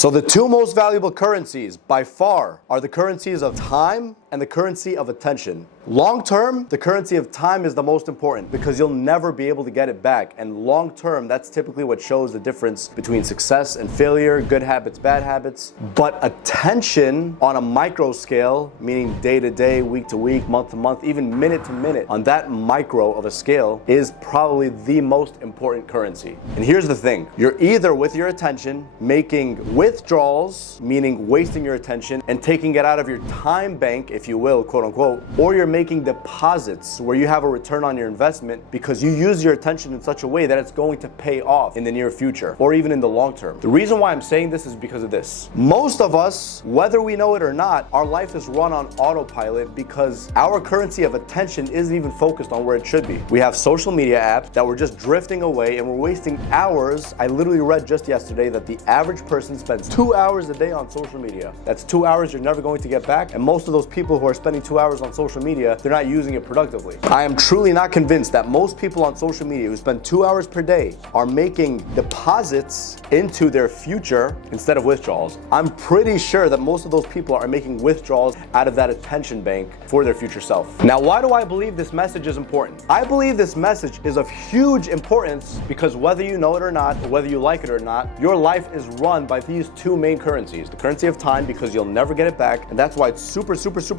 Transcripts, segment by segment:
So the two most valuable currencies by far are the currencies of time and the currency of attention. Long term, the currency of time is the most important because you'll never be able to get it back. And long term, that's typically what shows the difference between success and failure, good habits, bad habits. But attention on a micro scale, meaning day to day, week to week, month to month, even minute to minute, on that micro of a scale is probably the most important currency. And here's the thing, you're either with your attention making withdrawals, meaning wasting your attention and taking it out of your time bank, if you will, quote unquote, or you're making deposits where you have a return on your investment because you use your attention in such a way that it's going to pay off in the near future or even in the long term. The reason why I'm saying this is because of this. Most of us, whether we know it or not, our life is run on autopilot because our currency of attention isn't even focused on where it should be. We have social media apps that we're just drifting away and we're wasting hours. I literally read just yesterday that the average person spends 2 hours a day on social media. That's 2 hours you're never going to get back, and most of those people who are spending 2 hours on social media, they're not using it productively. I am truly not convinced that most people on social media who spend 2 hours per day are making deposits into their future instead of withdrawals. I'm pretty sure that most of those people are making withdrawals out of that attention bank for their future self. Now, why do I believe this message is important? I believe this message is of huge importance because whether you know it or not, or whether you like it or not, your life is run by these two main currencies. The currency of time, because you'll never get it back, and that's why it's super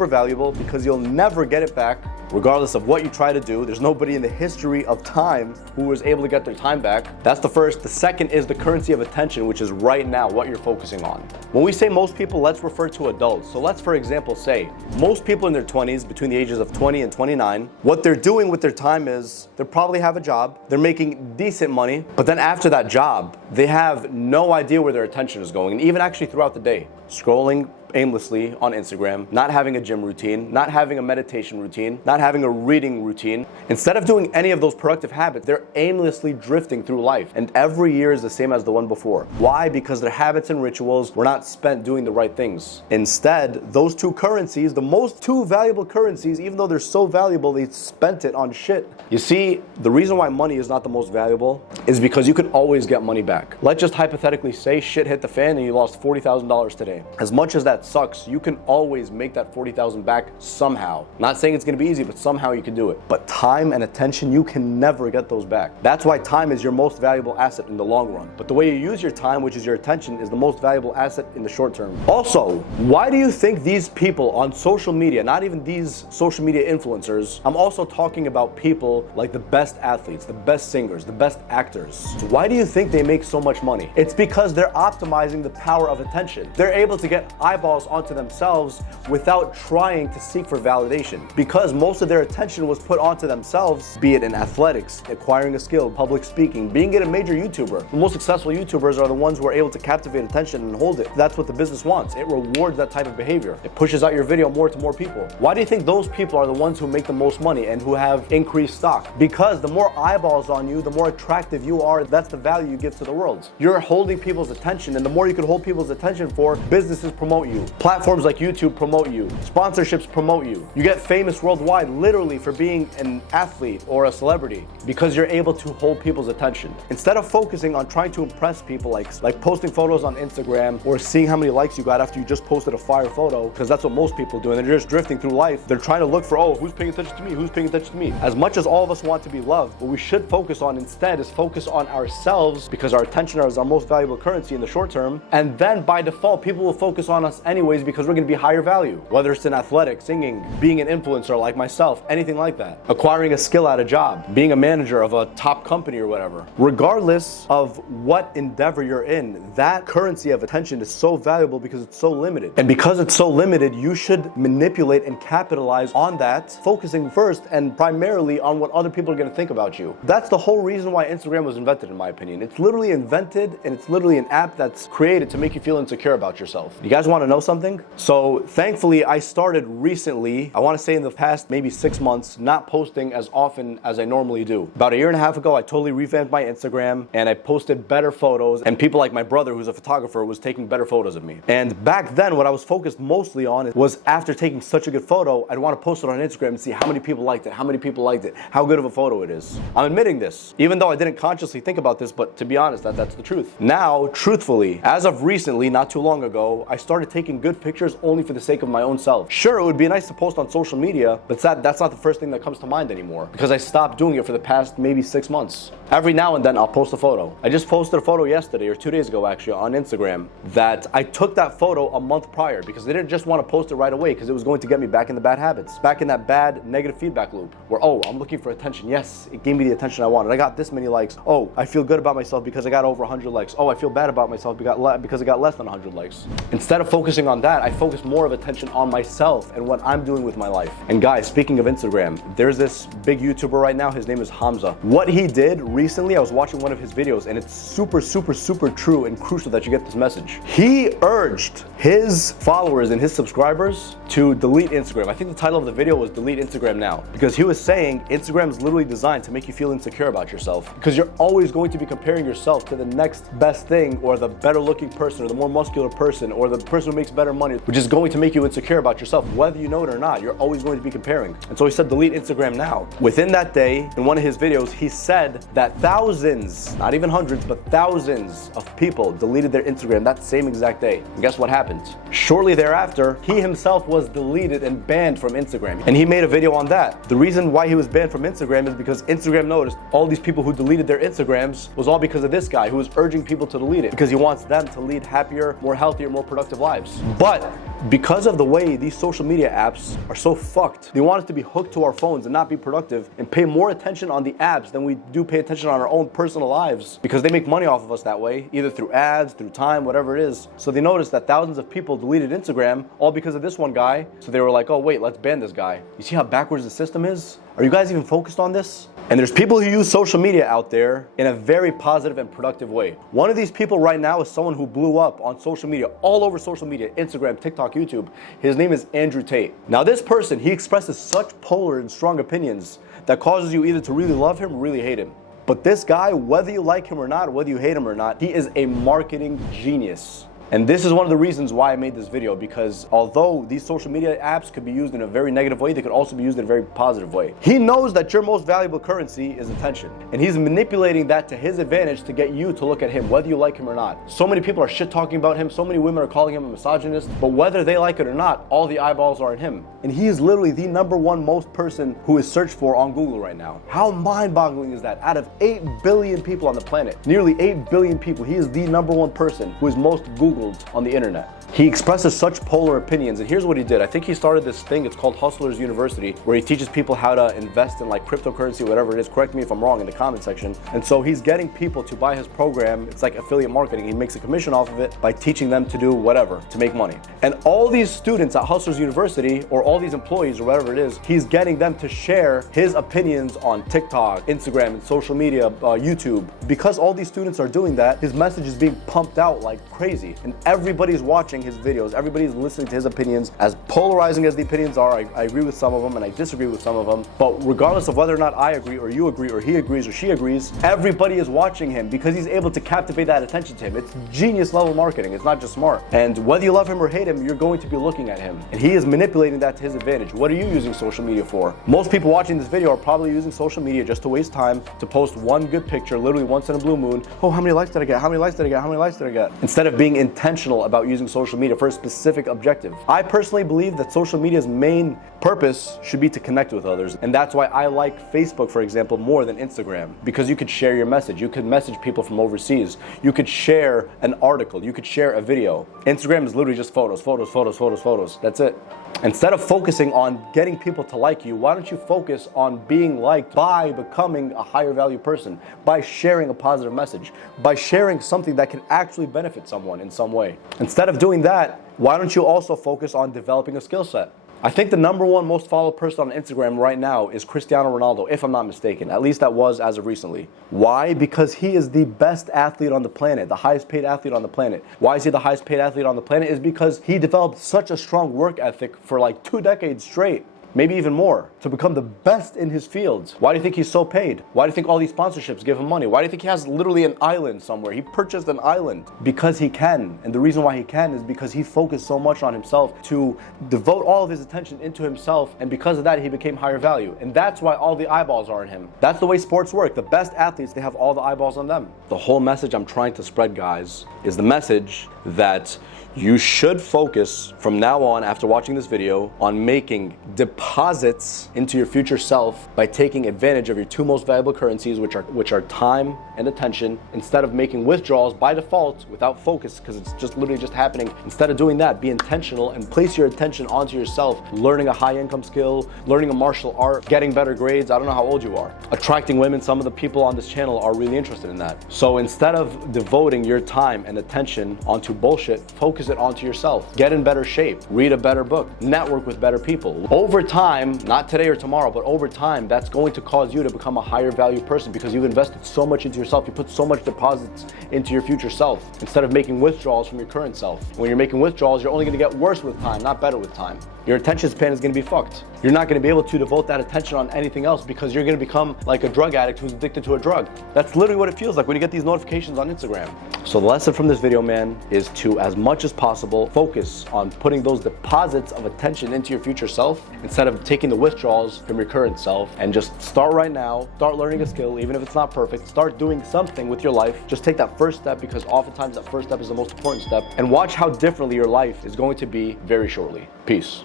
valuable, because you'll never get it back regardless of what you try to do. There's nobody in the history of time who was able to get their time back. That's the first. The second is the currency of attention, which is right now what you're focusing on. When we say most people, let's refer to adults. So let's, for example, say most people in their 20s, between the ages of 20 and 29, what they're doing with their time is they probably have a job, they're making decent money, but then after that job, they have no idea where their attention is going. And even actually throughout the day, scrolling aimlessly on Instagram, not having a gym routine, not having a meditation routine, not having a reading routine. Instead of doing any of those productive habits, they're aimlessly drifting through life. And every year is the same as the one before. Why? Because their habits and rituals were not spent doing the right things. Instead, those two currencies, the most two valuable currencies, even though they're so valuable, they spent it on shit. You see, the reason why money is not the most valuable is because you can always get money back. Let's just hypothetically say shit hit the fan and you lost $40,000 today. As much as that sucks, you can always make that $40,000 back somehow. Not saying it's gonna be easy, but somehow you can do it. But time and attention, you can never get those back. That's why time is your most valuable asset in the long run. But the way you use your time, which is your attention, is the most valuable asset in the short term. Also, why do you think these people on social media, not even these social media influencers, I'm also talking about people like the best athletes, the best singers, the best actors. Why do you think they make so much money? It's because they're optimizing the power of attention. They're able to get eyeballs onto themselves without trying to seek for validation, because most of their attention was put onto themselves, be it in athletics, acquiring a skill, public speaking, being a major YouTuber. The most successful YouTubers are the ones who are able to captivate attention and hold it. That's what the business wants. It rewards that type of behavior. It pushes out your video more to more people. Why do you think those people are the ones who make the most money and who have increased stock? Because the more eyeballs on you, the more attractive you are. That's the value you give to the world. You're holding people's attention, and the more you can hold people's attention for, businesses promote you. Platforms like YouTube promote you. Sponsorships promote you. You get famous worldwide literally for being an athlete or a celebrity because you're able to hold people's attention. Instead of focusing on trying to impress people, like posting photos on Instagram or seeing how many likes you got after you just posted a fire photo, because that's what most people do, and they're just drifting through life. They're trying to look for, oh, who's paying attention to me? Who's paying attention to me? As much as all of us want to be loved, what we should focus on instead is focus on ourselves, because our attention is our most valuable currency in the short term. And then by default, people will focus on us anyways because we're going to be higher value, whether it's in athletics, singing, being an influencer like myself, anything like that, acquiring a skill at a job, being a manager of a top company or whatever. Regardless of what endeavor you're in, that currency of attention is so valuable because it's so limited. And because it's so limited, you should manipulate and capitalize on that, focusing first and primarily on what other people are going to think about you. That's the whole reason why Instagram was invented, in my opinion. It's literally invented, and it's literally an app that's created to make you feel insecure about yourself. You guys want to know something? So thankfully, I started recently, I want to say in the past maybe 6 months, not posting as often as I normally do. About a year and a half ago, I totally revamped my Instagram and I posted better photos, and people like my brother, who's a photographer, was taking better better photos of me. And back then, what I was focused mostly on was after taking such a good photo, I'd want to post it on Instagram and see how many people liked it, how good of a photo it is. I'm admitting this, even though I didn't consciously think about this, but to be honest, that's the truth. Now, truthfully, as of recently, not too long ago, I started taking good pictures only for the sake of my own self. Sure, it would be nice to post on social media, but that's not the first thing that comes to mind anymore, because I stopped doing it for the past maybe 6 months. Every now and then I'll post a photo. I just posted a photo yesterday, or 2 days ago actually, on Instagram, that I took that photo a month prior because I didn't just want to post it right away because it was going to get me back in the bad habits, back in that bad negative feedback loop where, oh, I'm looking for attention. Yes, it gave me the attention I wanted. I got this many likes. Oh, I feel good about myself because I got over 100 likes. Oh, I feel bad about myself because I got less than 100 likes. Instead of focusing on that, I focus more of attention on myself and what I'm doing with my life. And guys, speaking of Instagram, there's this big YouTuber right now. His name is Hamza. What he did recently, I was watching one of his videos, and it's super true and crucial that you get this message. He urged his followers and his subscribers to delete Instagram. I think the title of the video was Delete Instagram Now, because he was saying Instagram is literally designed to make you feel insecure about yourself, because you're always going to be comparing yourself to the next best thing, or the better looking person, or the more muscular person, or the person who makes better money, which is going to make you insecure about yourself. Whether you know it or not, you're always going to be comparing. And so he said delete Instagram now. Within that day, in one of his videos, he said that thousands, not even hundreds, but thousands of people deleted their Instagram that same exact day. And guess what happened? Shortly thereafter, he himself was deleted and banned from Instagram. And he made a video on that. The reason why he was banned from Instagram is because Instagram noticed all these people who deleted their Instagrams was all because of this guy who was urging people to delete it, because he wants them to lead happier, more healthier, more productive lives. But because of the way these social media apps are so fucked, they want us to be hooked to our phones and not be productive and pay more attention on the apps than we do pay attention on our own personal lives, because they make money off of us that way, either through ads, through time, whatever it is. So they noticed that thousands of people deleted Instagram all because of this one guy. So they were like, oh wait, let's ban this guy. You see how backwards the system is? Are you guys even focused on this? And there's people who use social media out there in a very positive and productive way. One of these people right now is someone who blew up on social media, all over social media, Instagram, TikTok, YouTube. His name is Andrew Tate. Now this person, he expresses such polar and strong opinions that causes you either to really love him or really hate him. But this guy, whether you like him or not, whether you hate him or not, he is a marketing genius. And this is one of the reasons why I made this video, because although these social media apps could be used in a very negative way, they could also be used in a very positive way. He knows that your most valuable currency is attention, and he's manipulating that to his advantage to get you to look at him, whether you like him or not. So many people are shit talking about him, so many women are calling him a misogynist, but whether they like it or not, all the eyeballs are on him. And he is literally the #1 most person who is searched for on Google right now. How mind-boggling is that? Out of 8 billion people on the planet, nearly 8 billion people, he is the #1 person who is most Googled on the internet. He expresses such polar opinions, and here's what he did. I think he started this thing, it's called Hustlers University, where he teaches people how to invest in like cryptocurrency, whatever it is. Correct me if I'm wrong in the comment section. And so he's getting people to buy his program. It's like affiliate marketing. He makes a commission off of it by teaching them to do whatever, to make money. And all these students at Hustlers University, or all these employees or whatever it is, he's getting them to share his opinions on TikTok, Instagram, and social media, YouTube. Because all these students are doing that, his message is being pumped out like crazy. And everybody's watching his videos, everybody's listening to his opinions. As polarizing as the opinions are, I agree with some of them and I disagree with some of them, but regardless of whether or not I agree or you agree or he agrees or she agrees, everybody is watching him because he's able to captivate that attention to him. It's genius level marketing. It's not just smart. And whether you love him or hate him, you're going to be looking at him, and he is manipulating that to his advantage. What are you using social media for? Most people watching this video are probably using social media just to waste time, to post one good picture literally once in a blue moon. Oh, how many likes did I get? How many likes did I get? How many likes did I get? Instead of being intentional about using social media for a specific objective. I personally believe that social media's main purpose should be to connect with others, and that's why I like Facebook, for example, more than Instagram, because you could share your message. You could message people from overseas. You could share an article. You could share a video. Instagram is literally just photos, photos, photos, photos, photos. That's it. Instead of focusing on getting people to like you, why don't you focus on being liked by becoming a higher value person, by sharing a positive message, by sharing something that can actually benefit someone in some way. Instead of doing that, why don't you also focus on developing a skill set? I think the #1 most followed person on Instagram right now is Cristiano Ronaldo, if I'm not mistaken. At least that was as of recently. Why? Because he is the best athlete on the planet, the highest paid athlete on the planet. Why is he the highest paid athlete on the planet? Is because he developed such a strong work ethic for like 2 decades straight. maybe even more, to become the best in his field. Why do you think he's so paid? Why do you think all these sponsorships give him money? Why do you think he has literally an island somewhere? He purchased an island because he can. And the reason why he can is because he focused so much on himself to devote all of his attention into himself. And because of that, he became higher value. And that's why all the eyeballs are on him. That's the way sports work. The best athletes, they have all the eyeballs on them. The whole message I'm trying to spread, guys, is the message that you should focus from now on, after watching this video, on making deposits into your future self by taking advantage of your two most valuable currencies, which are time and attention, instead of making withdrawals by default without focus, because it's just literally just happening. Instead of doing that, be intentional and place your attention onto yourself, learning a high income skill, learning a martial art, getting better grades. I don't know how old you are. Attracting women. Some of the people on this channel are really interested in that. So instead of devoting your time and attention onto bullshit, focus it onto yourself. Get in better shape, read a better book, network with better people. Over time, not today or tomorrow, but over time, that's going to cause you to become a higher value person because you've invested so much into yourself. You put so much deposits into your future self instead of making withdrawals from your current self. When you're making withdrawals, you're only going to get worse with time, not better with time. Your attention span is going to be fucked. You're not going to be able to devote that attention on anything else because you're going to become like a drug addict who's addicted to a drug. That's literally what it feels like when you get these notifications on Instagram. So the lesson from this video, man, is to, as much as possible, focus on putting those deposits of attention into your future self instead of taking the withdrawals from your current self. And just start right now, start learning a skill, even if it's not perfect. Start doing something with your life. Just take that first step, because oftentimes that first step is the most important step, and watch how differently your life is going to be very shortly. Peace.